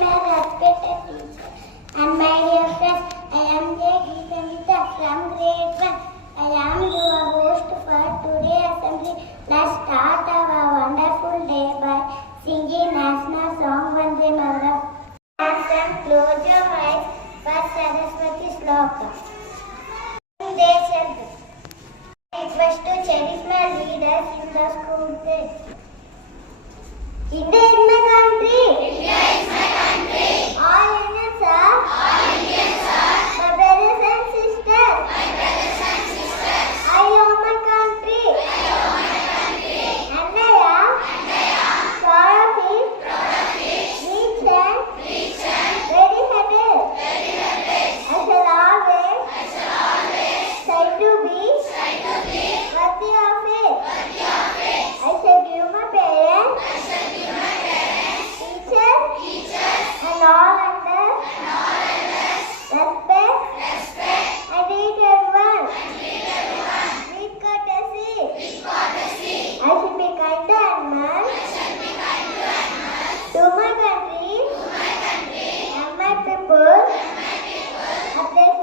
my respected teacher and my dear friends. I am GVS from grade 1. I am your host for today's assembly. Let's start our wonderful day by singing national song Vande Mataram. Close your eyes for Saraswati Shloka. It was to cherish my leaders in the school days. India is my country. India is my country. All Indians are. All Indians are. My brothers and sisters. My brothers and sisters. I love my country. I love my country. And I am proud of it. Proud of it. Rich and very happy. Very happy. I shall always. Try to be. Worthy of it. Worthy of it. I shall give my parents. Teachers and all others respect and treat everyone with courtesy. I shall be kind to animals, to my country and my people. I place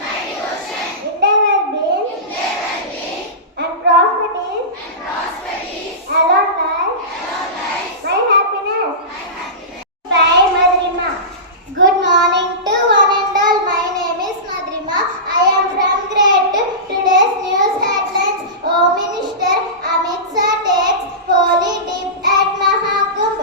my devotion in their well-being and prosperities along life. My happiness. Bye, Madrima. Good morning to one and all. My name is Madrima. I am from grade 2. Today's news headlines. Home Minister Amit Shah takes holy dip at Mahakumbh.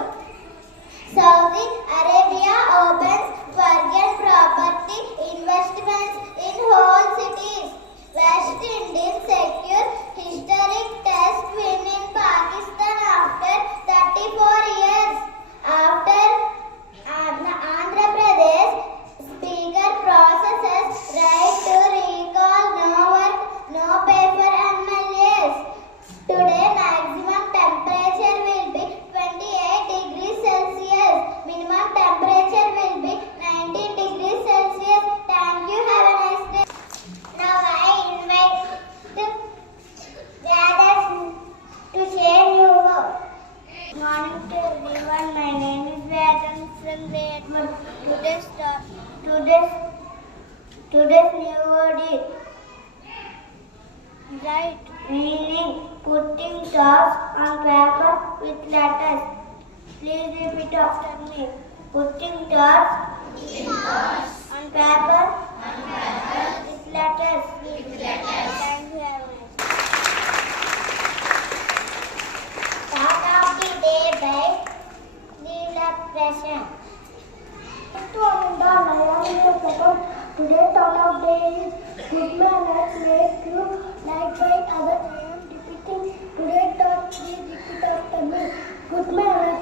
Saudi Arabia opens foreign property investments in whole cities. West Indies secure historic test win in Pakistan after 34 years. After Andhra Pradesh Speaker processes right to recall no work, no pay for MLAs. Today maximum temperature will be 28 degrees Celsius. Minimum temperature will be 19 degrees Celsius. Thank you. Have a nice day. Now I invite the others to share new work. Good morning to everyone. My name is Vedant from grade 1. Today's new word is write, meaning putting thoughts on paper with letters. Please repeat after me. Putting thoughts on paper with letters. Thank you very much. Start of the day by Leela Prashan. Today thought of day is good manners make you liked by others. I am repeating. Today thought, please repeat after me. Good manners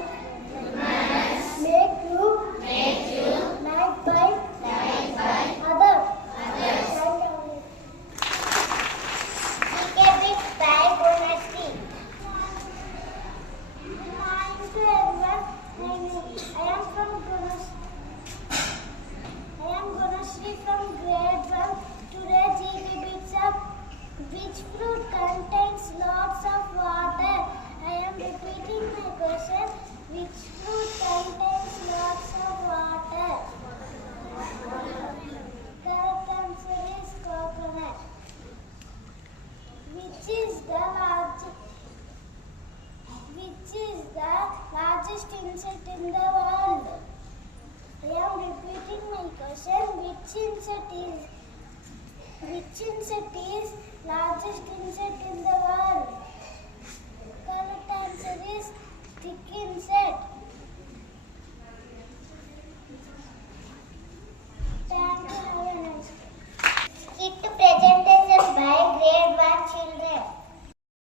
make you liked by others. GVS by Gunasri. Good morning to everyone. I am Gunasri from grade 1. Today GVS up. Which fruit contains lots of water? I am repeating my question. Which fruit contains lots of water? Correct answer is coconut. Which is the largest insect in the world? I am repeating my question. Which insect is largest insect in the world?